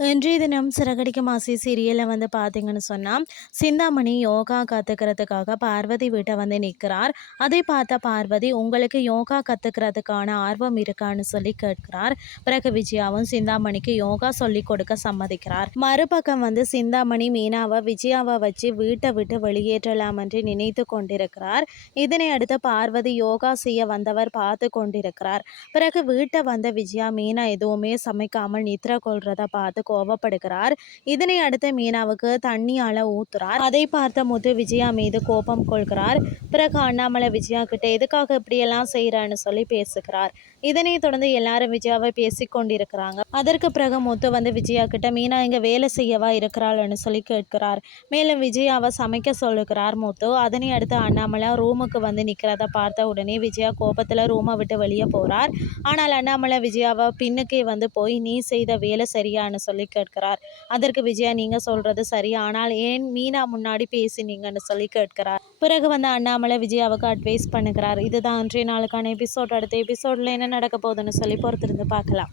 இன்றைய தினம் சிறகடிக்க மாசி சீரியலில் வந்து பார்த்தீங்கன்னு சொன்னால் சிந்தாமணி யோகா கற்றுக்கிறதுக்காக பார்வதி வீட்டை வந்து நிற்கிறார். அதை பார்த்த பார்வதி உங்களுக்கு யோகா கற்றுக்கிறதுக்கான ஆர்வம் இருக்கான்னு சொல்லி கேட்கிறார். பிறகு விஜயாவும் சிந்தாமணிக்கு யோகா சொல்லி கொடுக்க சம்மதிக்கிறார். மறுபக்கம் வந்து சிந்தாமணி மீனாவை விஜயாவை வச்சு வீட்டை விட்டு வெளியேற்றலாம் என்று நினைத்து கொண்டிருக்கிறார். இதனை அடுத்து பார்வதி யோகா செய்ய வந்தவர் பார்த்து கொண்டிருக்கிறார். பிறகு வீட்டை வந்த விஜயா மீனா எதுவுமே சமைக்காமல் நித்திர கொள்றதை பார்த்து கோபப்படுகிறார். இதனை அடுத்து மீனாவுக்கு தண்ணியால ஊத்துறார். அதை பார்த்த முத்து விஜயா மீது கோபம் கொள்கிறார். பிறகு அண்ணாமலை விஜயா கிட்ட எதுக்காக இப்படியெல்லாம் செய்யறான்னு சொல்லி பேசுகிறார். இதனை தொடர்ந்து எல்லாரும் விஜயாவை பேசி கொண்டிருக்கிறாங்க. அதற்கு பிறகு முத்து வந்து விஜயா கிட்ட மீனா இங்க வேலை செய்யவா இருக்கிறாள்னு சொல்லி கேட்கிறார். மேலும் விஜயாவை சமைக்க சொல்லுகிறார் முத்து. அதனை அடுத்து அண்ணாமலை ரூமுக்கு வந்து நிற்கிறத பார்த்த உடனே விஜயா கோபத்தில் ரூமை விட்டு வெளியே போகிறார் ஆனால் அண்ணாமலை விஜயாவை பின்னுக்கே வந்து போய் நீ செய்த வேலை சரியான்னு சொல்லி கேட்கிறார். அதற்கு விஜயா நீங்கள் சொல்கிறது சரி ஆனால் ஏன் மீனா முன்னாடி பேசினீங்கன்னு சொல்லி கேட்கிறார். பிறகு வந்து அண்ணாமலை விஜயாவுக்கு அட்வைஸ் பண்ணுகிறார். இதுதான் அன்றைய நாளுக்கான எபிசோட் அடுத்த எபிசோடில் என்ன நடக்க போகுதுன்னு சொல்லி பொறுத்திருந்து பார்க்கலாம்.